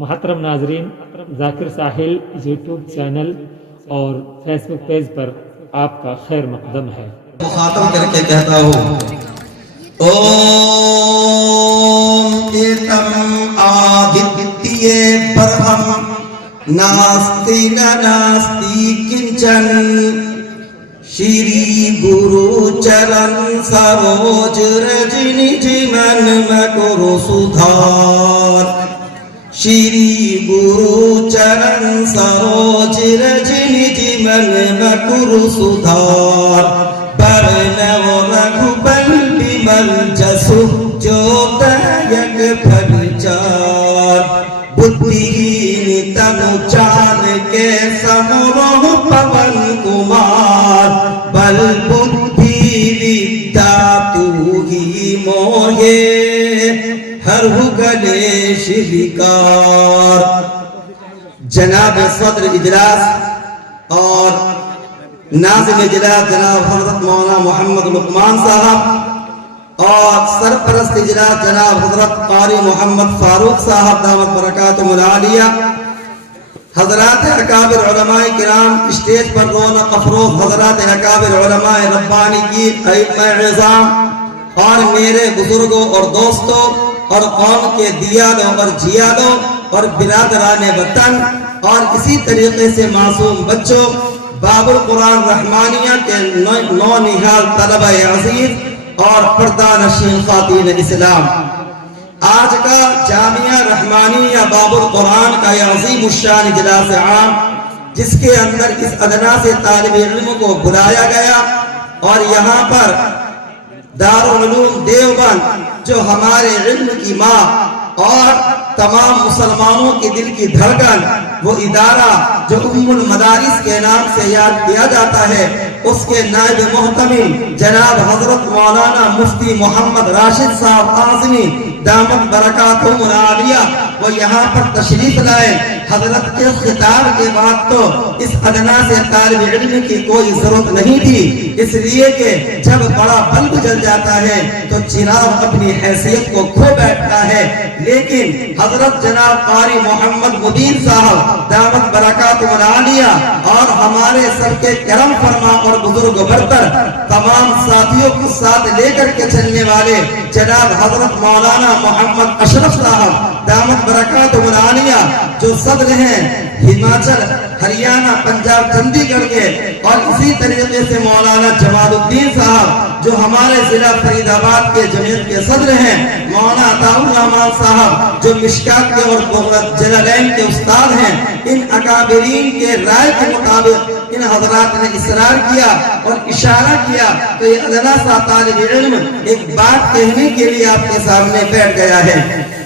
محترم ناظرین، ذاکر ساحل YouTube channel اور فیس بک پیج پر آپ کا خیر مقدم ہے۔ مخاطب کر کے کہتا ہوں اوم ایتم آدتیے برہم ناستی ناستی کنچن شری گرو چرن سروج رجنی جمن مکرو سدھار شری گرو چرن سروج رجنی جمن مکرو سدھار برنو رگھبل بمل جسو جو دایک پھلچار بدھہین تنو چان کے سمروہ پون کمار بل بدھی ویدیا تو ہی موہے ہر گلیش وکار۔ جناب صدر اجلاس اور ناظم اجلاس جناب حضرت مولانا محمد لقمان صاحب اور سرپرست اجلاس جناب حضرت قاری محمد فاروق صاحب دامت برکاتہم العالیہ، حضرات اکابر علماء کرام، اسٹیج پر رونق افروز حضرات اکابر علماء ربانی کی ائمہ اعظام، اور میرے بزرگوں اور دوستوں اور قوم کے دیالوں اور جیالوں اور برادران وطن، اور اسی طریقے سے معصوم بچوں، باب القرآن رحمانیہ کے نو نہال طلبہ عزیز اور پردہ نشین خواتین اسلام، آج کا جامعہ رحمانیہ باب القرآن کا یہ عظیم الشان اجلاس عام، جس کے اندر اس ادنا سے طالب علم کو بلایا گیا، اور یہاں پر دارالعلوم دیوبند جو ہمارے علم کی ماں اور تمام مسلمانوں کے دل کی دھڑکن، وہ ادارہ جو ام المدارس کے نام سے یاد کیا جاتا ہے، اس کے نائب محتمل جناب حضرت مولانا مفتی محمد راشد صاحب اعظمی دامت برکاتہم العالیہ، وہ یہاں پر تشریف لائے۔ حضرت کے خطاب کے بعد تو اس ادنا سے طالب علم کی کوئی ضرورت نہیں تھی، اس لیے کہ جب بڑا بلب جل جاتا ہے تو چراغ اپنی حیثیت کو کھو بیٹھتا ہے، لیکن حضرت جناب قاری محمد مبین صاحب دامت برکاتہم العالیہ اور ہمارے سب کے کرم فرما اور بزرگ برتر تمام ساتھیوں کو ساتھ لے کر کے چلنے والے جناب حضرت مولانا محمد اشرف صاحب دامت برکاتہم العالیہ، جو صدر ہیں ہماچل، ہریانہ، پنجاب، چندی گڑھ کے، اور اسی طریقے سے مولانا جمال الدین صاحب جو ہمارے ضلع فرید آباد کے جمعیت کے صدر ہیں، مولانا عطاء الرحمان صاحب جو مشکات کے اور جلالین کے استاد ہیں، ان اکابرین کے رائے کے مطابق ان حضرات نے اصرار کیا اور اشارہ کیا تو یہ ادنا سا طالب علم ایک بات کہنے کے لیے آپ کے سامنے بیٹھ گیا ہے۔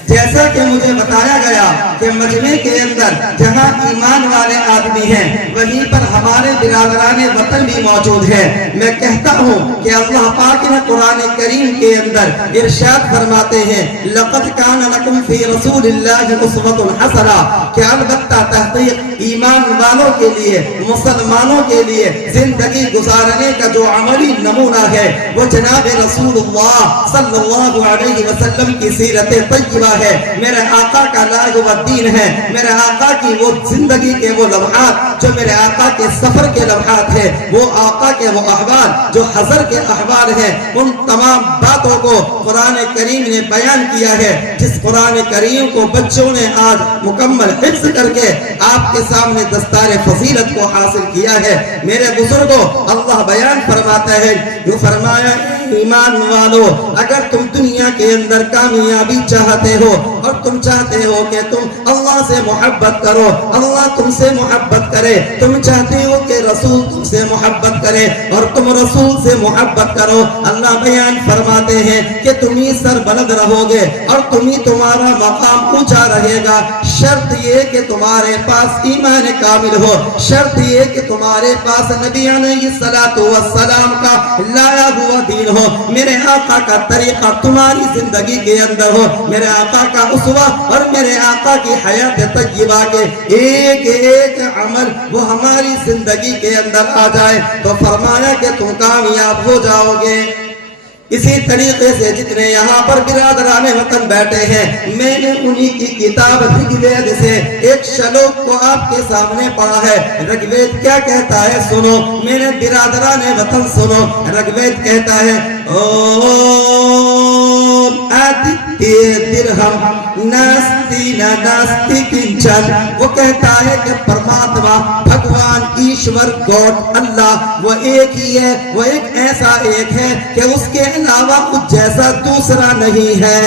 جیسا کہ مجھے بتایا گیا کہ مجمع کے اندر جہاں ایمان والے آدمی ہیں وہیں پر ہمارے برادران وطن بھی موجود ہیں، میں کہتا ہوں کہ اللہ پاک نے قرآن کریم کے اندر ارشاد فرماتے ہیں لَقَدْ كَانَ لَكُمْ فِي رَسُولِ اللَّهِ أُسْوَةٌ حَسَنَةٌ، کہ البتہ تحقیق ایمان والوں کے لیے، مسلمانوں کے لیے زندگی گزارنے کا جو عملی نمونہ ہے وہ جناب رسول اللہ صلی اللہ علیہ وسلم کی سیرت طیبہ ہے، میرے آقا کا لاج و دین ہے، میرے آقا کی وہ زندگی کے وہ لمحات جو میرے آقا کے سفر کے لمحات ہیں، وہ آقا کے وہ احوال جو حضر کے احوال ہیں، ان تمام باتوں کو قرآن کریم نے بیان کیا ہے، جس قرآن کریم کو بچوں نے آج مکمل حفظ کر کے آپ کے سامنے دستار فضیلت کو حاصل کیا ہے۔ میرے بزرگوں، اللہ بیان فرماتا ہے، جو فرمایا ایمان والو اگر تم دنیا کے اندر کامیابی چاہتے ہو اور تم چاہتے ہو کہ تم اللہ سے محبت کرو، اللہ تم سے محبت کرے، تم چاہتے ہو کہ رسول تم سے محبت کرے اور تم رسول سے محبت کرو، اللہ بیان فرماتے ہیں کہ تم ہی سربلند رہو گے اور تم ہی تمہارا مقام اونچا رہے گا، شرط یہ کہ تمہارے پاس ایمان کامل ہو، شرط یہ کہ تمہارے پاس نبی علیہ السلام کا لایا ہوا دین ہو، میرے آقا کا طریقہ تمہاری زندگی کے اندر ہو، میرے آقا کا اسوہ اور میرے آقا کی حیات طیبہ کے ایک ایک عمل وہ ہماری زندگی کے اندر آ جائے تو فرمایا کہ تم کامیاب ہو جاؤ گے۔ اسی طریقے سے جتنے یہاں پر برادران وطن بیٹھے ہیں، میں نے انہی کی کتاب رگ وید سے ایک شلوک کو آپ کے سامنے پڑھا ہے۔ رگ وید کیا کہتا ہے سنو، میرے برادران وطن سنو۔ رگ وید کہتا ہے اوم آدتیہ درہم ناستی ناستی کنچن، وہ کہتا ہے کہ پرماتما بھگوان ایشور گاڈ اللہ وہ ایک ہی ہے، وہ ایک ایسا ایک ہے کہ اس کے علاوہ کچھ جیسا دوسرا نہیں ہے۔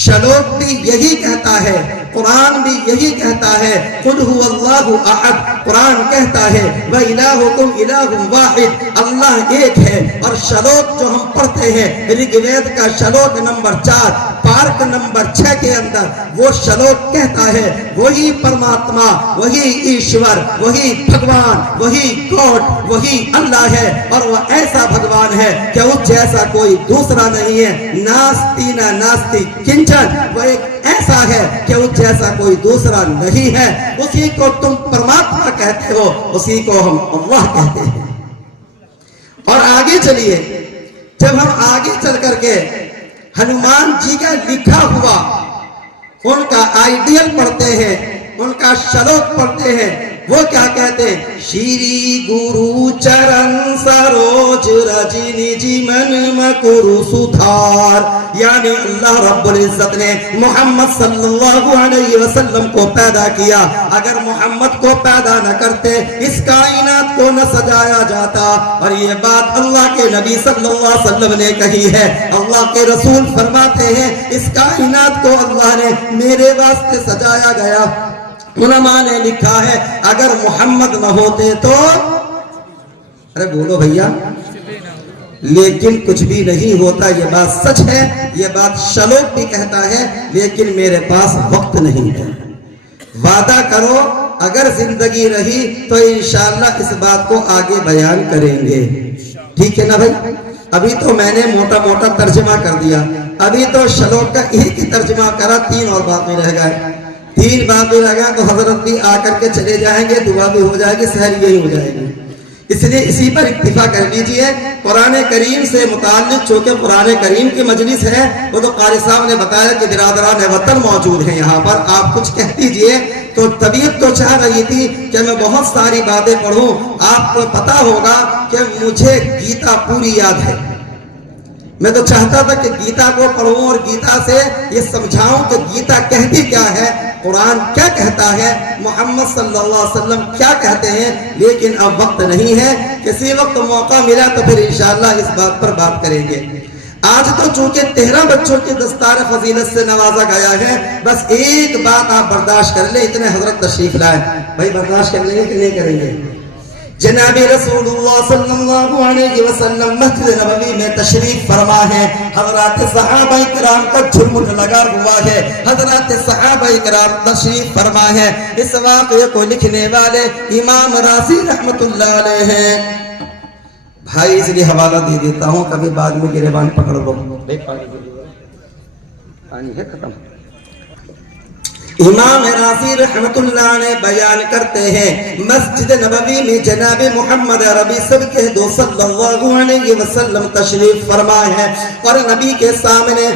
شلوک بھی یہی کہتا ہے، قرآن بھی یہی کہتا ہے، قل هو اللہ احد، قرآن کہتا ہے وَإِلَٰهُكُمْ إِلَٰهٌ وَاحِدٌ، اللہ ایک ہے۔ اور شلوک جو ہم پڑھتے ہیں رگ وید کا شلوک نمبر 4 پارک نمبر 6 کے اندر، وہ شلوک کہتا ہے وہی پرماتما، وہی ایشور، وہی بھگوان، وہی گاڈ، وہی اللہ ہے، اور وہ ایسا بھگوان ہے کہ اس جیسا کوئی دوسرا نہیں ہے۔ ناستی نہ ناستی کنچن، وہ ایک ایسا ہے کہ اس جیسا کوئی دوسرا نہیں ہے۔ اسی کو تم پرماتما کہتے ہو، اسی کو ہم اللہ کہتے ہیں۔ اور آگے چلیے، جب ہم آگے چل کر کے ہنومان جی کا لکھا ہوا ان کا آئیڈیل پڑھتے ہیں، ان کا شلوک پڑھتے ہیں، وہ کیا کہتے ہیں؟ شری گرو چرن سروج رجنی جی من مکرو سدھار، یعنی اللہ رب العزت نے محمد صلی اللہ علیہ وسلم کو پیدا کیا۔ اگر محمد کو پیدا نہ کرتے اس کائنات کو نہ سجایا جاتا، اور یہ بات اللہ کے نبی صلی اللہ علیہ وسلم نے کہی ہے۔ اللہ کے رسول فرماتے ہیں اس کائنات کو اللہ نے میرے واسطے سجایا گیا۔ علماء نے لکھا ہے اگر محمد نہ ہوتے تو، ارے بولو بھیا، لیکن کچھ بھی نہیں ہوتا، یہ بات سچ ہے، یہ بات شلوک بھی کہتا ہے، لیکن میرے پاس وقت نہیں ہے۔ وعدہ کرو اگر زندگی رہی تو انشاءاللہ اس بات کو آگے بیان کریں گے، ٹھیک ہے نا بھائی؟ ابھی تو میں نے موٹا موٹا ترجمہ کر دیا، ابھی تو شلوک کا ایک ہی ترجمہ کرا، 3 اور باقی رہ گئے۔ 3 باقی رہ گئے تو حضرت بھی آ کر کے چلے جائیں گے، دعا بھی ہو جائے گی، سحر یہی ہو جائے گی۔ اس لیے اسی پر اکتفا کر لیجئے۔ قرآن کریم سے متعلق چونکہ قرآن کریم کی مجلس ہے، وہ تو قاری صاحب نے بتایا کہ برادران وطن موجود ہیں یہاں پر، آپ کچھ کہہ دیجئے۔ تو طبیعت تو چاہ رہی تھی کہ میں بہت ساری باتیں پڑھوں، آپ کو پتا ہوگا کہ مجھے گیتا پوری یاد ہے۔ میں تو چاہتا تھا کہ گیتا کو پڑھوں اور گیتا سے یہ سمجھاؤں کہ گیتا کہتی کیا ہے، قرآن کیا کہتا ہے، محمد صلی اللہ علیہ وسلم کیا کہتے ہیں، لیکن اب وقت نہیں ہے۔ کسی وقت موقع ملا تو پھر انشاءاللہ اس بات پر بات کریں گے۔ آج تو چونکہ 13 بچوں کے دستار فضیلت سے نوازا گیا ہے، بس ایک بات آپ برداشت کر لیں، اتنے حضرت تشریف لائے، بھائی برداشت کر لیں گے کہ نہیں کریں گے؟ جناب رسول اللہ صلی اللہ علیہ وسلم مسجد نبوی میں تشریف فرما ہے، حضرات صحابہ کرام کا جھرمٹ لگا ہوا ہے، حضرات صحابہ کرام تشریف فرما ہے۔ اس واقعے کو لکھنے والے امام رازی رحمت اللہ علیہ ہیں۔ بھائی اس لیے حوالہ دے دیتا ہوں، کبھی بعد میں گریبان پکڑ لو، پانی ہے ختم۔ امام رازی رحمت اللہ نے بیان کرتے ہیں مسجد نبوی میں جناب محمد عربی سب کے دو صلی اللہ علیہ وسلم تشریف فرمائے ہیں، اور نبی کے سامنے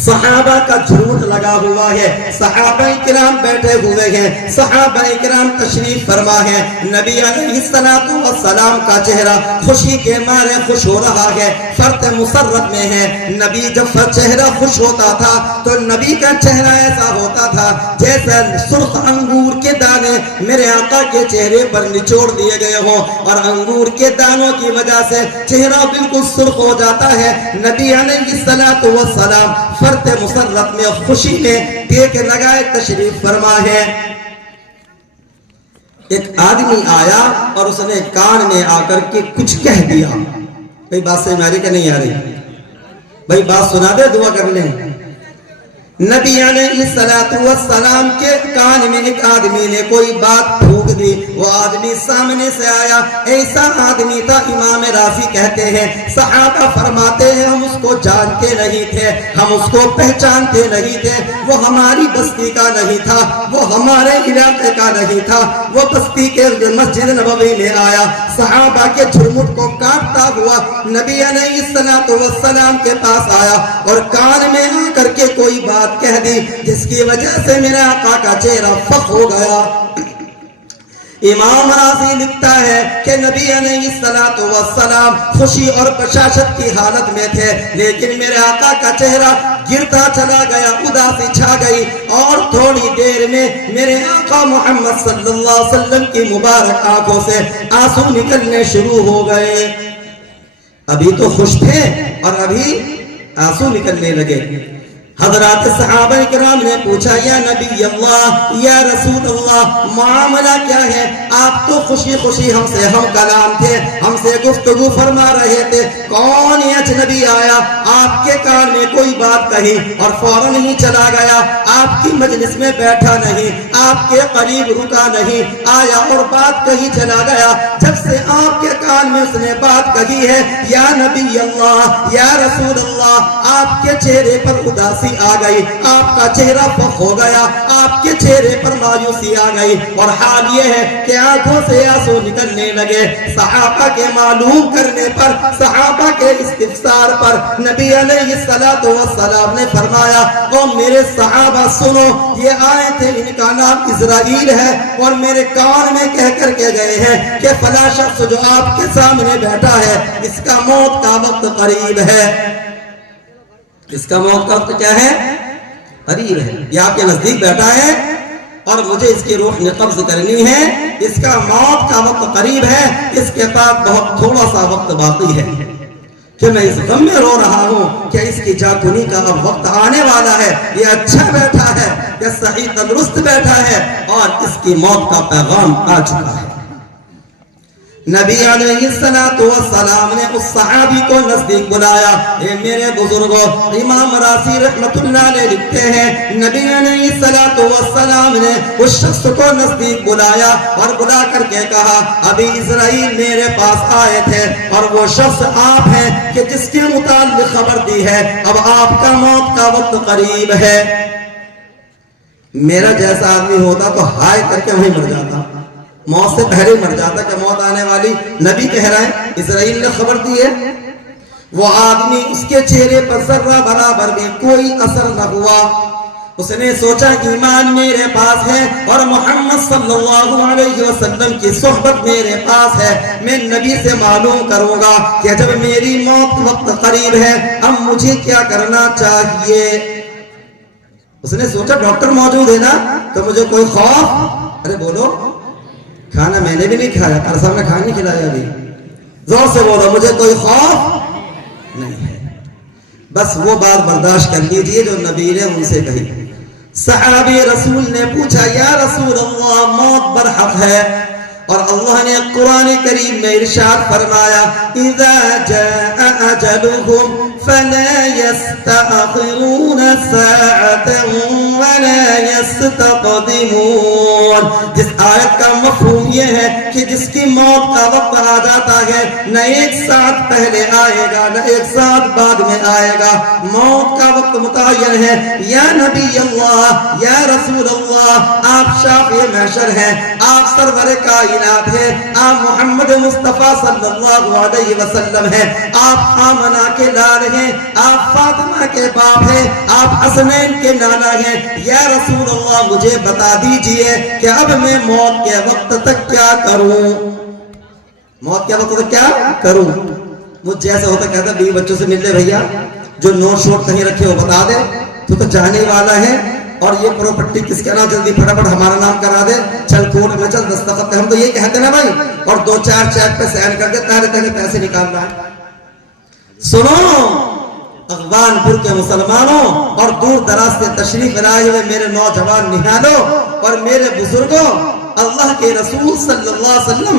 صحابہ کا جھوٹ لگا ہوا ہے، صحابہ کرام بیٹھے ہوئے ہیں، صحابہ کرام تشریف فرما ہے۔ نبی علیہ السلام کا چہرہ خوشی کے مارے خوش ہو رہا ہے، فرط مسرت میں ہے۔ نبی جب چہرہ خوش ہوتا تھا تو نبی کا چہرہ ایسا ہوتا تھا جیسے سرخ انگور کے دانے میرے آقا کے چہرے پر نچوڑ دیے گئے ہوں، اور انگور کے دانوں کی وجہ سے چہرہ بالکل سرخ ہو جاتا ہے۔ نبی علیہ السلام فرط مسرت میں خوشی میں ٹیک لگائے تشریف فرما ہے۔ ایک آدمی آیا اور اس نے کان میں آ کر کے کچھ کہہ دیا۔ بھئی بات سے ہماری کہ نہیں آ رہی؟ بھئی بات سنا دے، دعا کر لیں۔ نبی علیہ السلام کے کان میں ایک آدمی نے کوئی بات پھونک دی. وہ آدمی سامنے سے آیا, ایسا آدمی تھا امام رازی کہتے ہیں صحابہ فرماتے ہیں ہم اس کو جانتے نہیں تھے, ہم اس کو پہچانتے نہیں تھے. وہ ہماری بستی کا نہیں تھا, وہ ہمارے علاقے کا نہیں تھا. وہ بستی کے مسجد نبوی میں آیا, صحابہ کے جھرمٹ کو کاٹتا ہوا نبی علیہ السلام کے پاس آیا اور کان میں آ کر کے کوئی بات کہہ دی جس کی وجہ سے میرے آقا کا چہرہ فخ ہو گیا. امام رازی لکھتا ہے کہ نبی علیہ السلام خوشی اور بشاشت کی حالت میں تھے, لیکن میرے آقا کا چہرہ گرتا چلا گیا, اداسی چھا گئی اور تھوڑی دیر میں میرے آقا محمد صلی اللہ علیہ وسلم کی مبارک آنکھوں سے آنسو نکلنے شروع ہو گئے. ابھی تو خوش تھے اور ابھی آنسو نکلنے لگے. حضرات صحابہ کرام نے پوچھا یا نبی اللہ, یا رسول اللہ, معاملہ کیا ہے؟ آپ تو خوشی خوشی ہم سے ہم کلام تھے, ہم سے گفتگو فرما رہے تھے, کون یہ اجنبی آیا آپ کے کان میں کوئی بات کہی اور فوراً ہی چلا گیا, آپ کی مجلس میں بیٹھا نہیں, آپ کے قریب رکا نہیں, آیا اور بات کہی چلا گیا. جب سے آپ کے کان میں اس نے بات کہی ہے یا نبی اللہ, یا رسول اللہ, آپ کے چہرے پر اداسی آ گئی, آپ کا چہرہ فخ ہو گیا, آپ کے چہرے پر مایوسی آ گئی اور حال یہ ہے کہ آنکھوں سے آنسو نکلنے لگے. صحابہ کے معلوم کرنے پر, صحابہ کے استفسار پر نبی علیہ السلام نے فرمایا او میرے صحابہ سنو, یہ آئے تھے ان کا نام اسرائیل ہے اور میرے کان میں کہہ کر کے گئے ہیں کہ فلاں شخص جو آپ کے سامنے بیٹھا ہے اس کا موت کا وقت قریب ہے. اس کا موت کا وقت کیا ہے؟ قریب ہے. یہ آپ کے نزدیک بیٹھا ہے اور مجھے اس کی روح نے قبض کرنی ہے, اس کا موت کا وقت قریب ہے, اس کے پاس بہت تھوڑا سا وقت باقی ہے کہ میں اس غم میں رو رہا ہوں کہ اس کی جاکنی کا اب وقت آنے والا ہے. یہ اچھا بیٹھا ہے, یہ صحیح تندرست بیٹھا ہے اور اس کی موت کا پیغام آ چکا ہے. نبی علیہ السلام نے اس صحابی کو نزدیک بلایا. اے میرے بزرگوں, امام رازی رحمت اللہ علیہ لکھتے ہیں نبی علیہ السلام نے اس شخص کو نزدیک بلایا اور بلا کر کے کہا ابھی اسرائیل میرے پاس آئے تھے اور وہ شخص آپ ہیں کہ جس کے متعلق خبر دی ہے اب آپ کا موت کا وقت قریب ہے. میرا جیسا آدمی ہوتا تو ہائے کر کے وہیں مر جاتا, موت سے پہلے مر جاتا کہ موت آنے والی. نبی کہہ رہے ہیں اسرائیل نے خبر دی ہے. وہ آدمی, اس کے چہرے پر ذرہ برابر بھی کوئی اثر نہ ہوا. اس نے سوچا ایمان میرے پاس ہے اور محمد صلی اللہ علیہ وسلم کی صحبت میرے پاس ہے, میں نبی سے معلوم کروں گا کہ جب میری موت وقت قریب ہے اب مجھے کیا کرنا چاہیے. اس نے سوچا ڈاکٹر موجود ہے نا تو مجھے کوئی خوف, ارے بولو, کھانا میں نے بھی نہیں کھایا, ہر صاحب نے کھانا نہیں کھلایا ابھی, زور سے بولو مجھے کوئی خوف نہیں ہے. بس وہ بات برداشت کر لیجئے جو نبی نے ان سے کہی. صحابی رسول نے پوچھا یا رسول اللہ موت برحق ہے, اور اللہ نے قرآن کریم میں ارشاد فرمایا اذا جاء اجلهم فلا يستأخرون ساعة ولا يستقدمون. جس آیت کا مفہوم یہ ہے کہ جس کی موت کا وقت آ جاتا ہے نہ ایک ساتھ پہلے آئے گا نہ ایک ساتھ بعد میں آئے گا, موت کا وقت متعین ہے. یا نبی اللہ, یا رسول اللہ, آپ شافع محشر ہیں, آپ سرور کائنات ہیں, آپ محمد مصطفیٰ صلی اللہ علیہ وسلم ہیں, آپ آمنہ کے لال ہیں, آپ فاطمہ کے باپ ہیں, آپ حسنین کے نانا ہیں. یا رسول اللہ مجھے بتا دیجئے کہ اب میں موت کے وقت تک کیا کروں, موت کے وقت تک کیا کروں. مجھ جیسے ہوتا کہتا بیوی بچوں سے مل لے بھیا, جو نوٹ شوٹ کہیں رکھے ہو بتا دے, تو جانے والا ہے, اور یہ پراپرٹی کس کے نام, جلدی پھٹافٹ ہمارا نام کرا دے, چل کورٹ میں چل دستخط. ہم تو یہ کہتے ہیں نا بھائی, اور 2-4 چیک پہ سائن کر دیتا رہتا ہے کہ پیسے نکالنا ہے. سنو اغوان پور کے مسلمانوں اور دور دراز سے تشریف لائے ہوئے میرے نوجوان نہالوں اور میرے بزرگوں, اللہ کے رسول صلی اللہ علیہ وسلم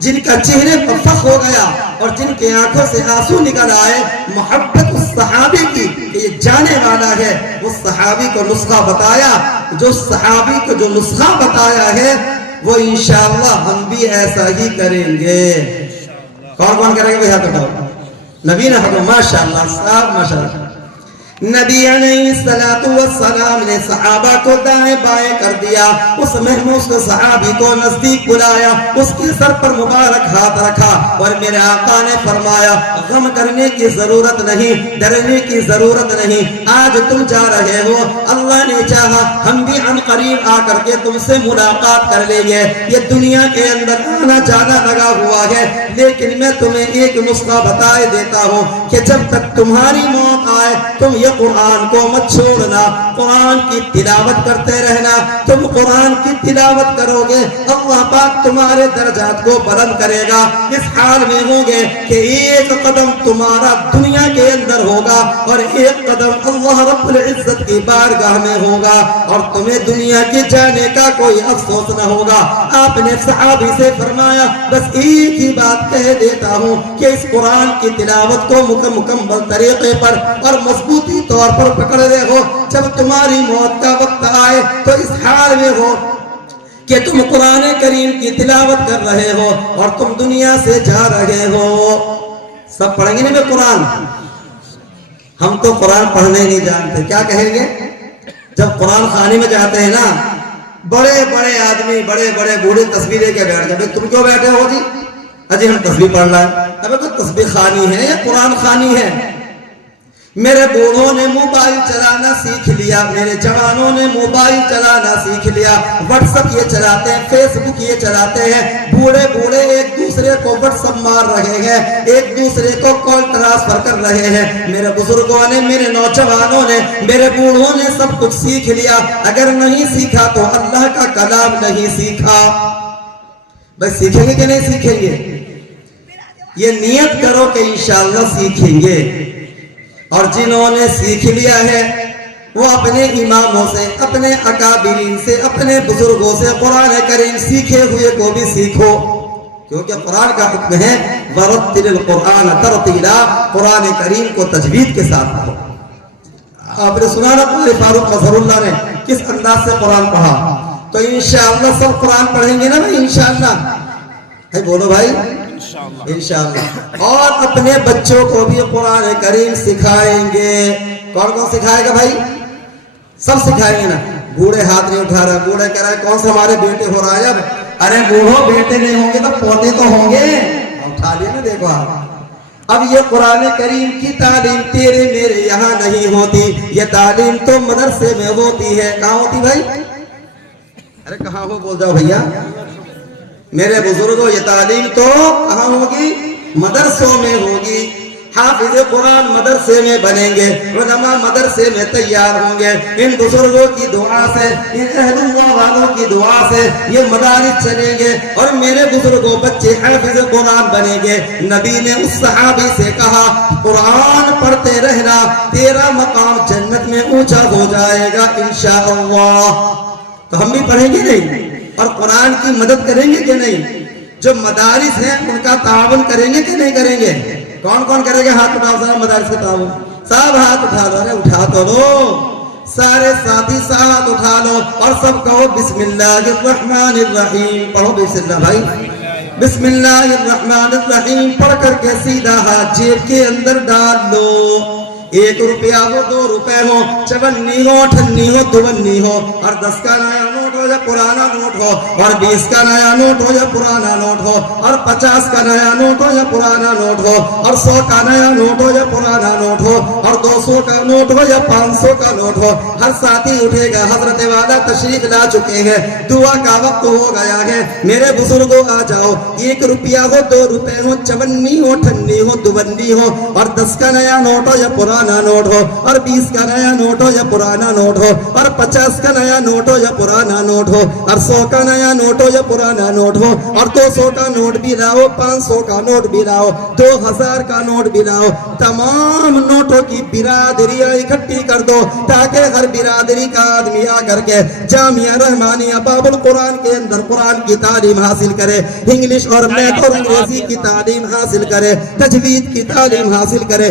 جن کا چہرے پر فخر ہو گیا اور جن کے آنکھوں سے آنسو نکل آئے محبت اس صحابی کی کہ یہ جانے والا ہے, اس صحابی کو نسخہ بتایا. جو صحابی کو جو نسخہ بتایا ہے وہ انشاءاللہ ہم بھی ایسا ہی کریں گے. کون کون کریں گے بھائی ہاتھ اٹھاؤ. نبی نے حکم ماشاءاللہ صاحب ماشاءاللہ. نبی علیہ السلام نے صحابہ کو دائیں بائیں کر دیا. اس محمود کو صحابی کو نزدیک بلایا, اس کے سر پر مبارک ہاتھ رکھا اور میرے آقا نے فرمایا غم کرنے کی ضرورت نہیں, ڈرنے کی ضرورت نہیں. آج تم جا رہے ہو, اللہ نے چاہا ہم بھی عن قریب آ کر کے تم سے ملاقات کر لیں گے. یہ دنیا کے اندر آنا جانا لگا ہوا ہے, لیکن میں تمہیں ایک نسخہ بتائے دیتا ہوں کہ جب تک تمہاری موت آئے تم یہ قرآن کو مت چھوڑنا, قرآن کی تلاوت کرتے رہنا. تم قرآن کی تلاوت کرو گے اللہ پاک تمہارے درجات کو بلند کرے گا. اس حال میں ہوں گے کہ ایک قدم تمہارا دنیا کے اندر ہوگا اور ایک قدم اللہ رب العزت کی بارگاہ میں ہوگا, اور تمہیں دنیا کے جانے کا کوئی افسوس نہ ہوگا. آپ نے صحابی سے فرمایا بس ایک ہی بات کہہ دیتا ہوں کہ اس قرآن کی تلاوت کو مکمل طریقے پر اور مضبوطی طور پر پکڑ رہے ہو. جب تمہاری موت کا وقت آئے تو اس حال میں ہو کہ تم قرآن کریم کی تلاوت کر رہے ہو اور تم دنیا سے جا رہے ہو. سب پڑھیں گے نہیں قرآن؟ ہم تو قرآن پڑھنے نہیں جانتے. کیا کہیں گے جب قرآن خانے میں جاتے ہیں نا, بڑے بڑے آدمی بڑے بڑے بوڑھے تسبیح لے کے بیٹھ جائے. تم کیوں بیٹھے ہو جی؟ اجی ہم تسبیح پڑھ رہے ہیں. ابے تو تسبیح خانی ہے یا قرآن خانی ہے؟ میرے بوڑھوں نے موبائل چلانا سیکھ لیا, میرے جوانوں نے موبائل چلانا سیکھ لیا. واٹس ایپ یہ چلاتے ہیں, فیس بک یہ چلاتے ہیں. بوڑھے بوڑھے ایک دوسرے کو واٹس ایپ مار رہے ہیں, ایک دوسرے کو کال ٹرانسفر کر رہے ہیں. میرے بزرگوں نے, میرے نوجوانوں نے, میرے بوڑھوں نے سب کچھ سیکھ لیا. اگر نہیں سیکھا تو اللہ کا کلام نہیں سیکھا. بس سیکھیں گے کہ نہیں سیکھیں گے؟ یہ نیت کرو کہ انشاءاللہ سیکھیں گے. اور جنہوں نے سیکھ لیا ہے وہ اپنے اماموں سے, اپنے اکابرین سے, اپنے بزرگوں سے قرآن کریم سیکھے ہوئے کو بھی سیکھو, کیونکہ قرآن کا حکم ہے وَرَتِّلِ الْقُرْآنَ تَرْتِيلًا, قرآن کریم کو تجوید کے ساتھ پڑھو. آپ نے سنا نا قاری فاروق مظہر اللہ نے کس انداز سے قرآن پڑھا. تو انشاءاللہ سب قرآن پڑھیں گے نا بھائی انشاءاللہ؟ بولو بھائی انشاءاللہ. اور اپنے بچوں کو بھی قرآن کریم سکھائیں گے. کون کون سکھائے گا بھائی؟ سب سکھائیں گے نا. بوڑھے ہاتھ نہیں اٹھا رہا, بوڑھے کہہ رہا ہے کون سا ہمارے بیٹے ہو رہا ہے اب. ارے بوڑھوں بیٹے نہیں ہوں گے تو پوتے تو ہوں گے. اٹھا لیا نا, دیکھو آپ. اب یہ قرآن کریم کی تعلیم تیرے میرے یہاں نہیں ہوتی, یہ تعلیم تو مدرسے میں ہوتی ہے. کہاں ہوتی بھائی؟ ارے کہاں ہو بول جاؤ بھیا. میرے بزرگوں یہ تعلیم تو کہاں ہوگی؟ مدرسوں میں ہوگی. حافظ قرآن مدرسے میں بنیں گے, علماء مدرسے میں تیار ہوں گے. ان بزرگوں کی دعا سے, ان اہل اللہ والوں کی دعا سے یہ مدارس چلیں گے اور میرے بزرگوں بچے حافظ قرآن بنیں گے. نبی نے اس صحابی سے کہا قرآن پڑھتے رہنا, تیرا مقام جنت میں اونچا ہو جائے گا انشاءاللہ. تو ہم بھی پڑھیں گے نہیں اور قرآن کی مدد کریں گے کہ نہیں؟ جو مدارس ہیں ان کا تعاون کریں گے کہ نہیں کریں گے؟ کون کون کرے گا؟ ہاتھ اٹھاؤ ذرا مدارس کا تعاون. سب ہاتھ اٹھا لو. ارے اٹھا تو لو, سارے ساتھی ساتھ اٹھا لو اور سب کہو بسم اللہ الرحمن الرحیم. پڑھو بسم اللہ بھائی. بسم اللہ الرحمن الرحیم پڑھ کر کے سیدھا ہاتھ جیب کے اندر ڈال لو. 1 روپیہ ہو, 2 روپے ہو, 54 ہو, 58 ہو, 52 ہو, اور 10 کا نیا نوٹ ہو یا پرانا نوٹ ہو, اور 20 کا نیا نوٹ ہو یا پرانا نوٹ ہو, اور 50 کا نیا نوٹ ہو یا پرانا نوٹ ہو, اور 100 کا نیا نوٹ ہو یا پرانا نوٹ ہو, اور 200 کا نوٹ ہو یا 500 کا نوٹ ہو. ہر ساتھی اٹھے گا. حضرت والا تشریف لا چکے ہیں, دعا کا وقت ہو گیا ہے. میرے بزرگوں آ جاؤ. 1 روپیہ ہو, 2 روپے ہو, 54 ہو, 58 ہو, 52 ہو, اور 10 کا نیا نوٹ ہو یا پرانا نوٹ ہو, اور 20 کا نیا نوٹ ہو یا پرانا نوٹ ہو, اور 50 کا نیا نوٹ ہو یا پرانا نوٹ ہو, اور 100 کا نیا نوٹ ہو یا پرانا نوٹ ہو, اور 200 کا نوٹ بھی لاؤ, 500 کا نوٹ بھی لاؤ, 2000 کا نوٹ بھی لاؤ. تمام نوٹوں کی برادریاں اکٹھی کر دو تاکہ ہر برادری کا آدمی آ کر کے جامعہ رحمانیہ باب القرآن کے اندر قرآن کی تعلیم حاصل کرے, انگلش اور میتھ اور انگریزی کی تعلیم حاصل کرے, تجوید کی تعلیم حاصل کرے.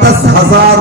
10,000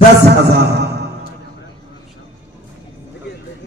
10,000।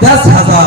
10,000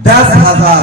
10,000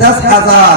10,000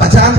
50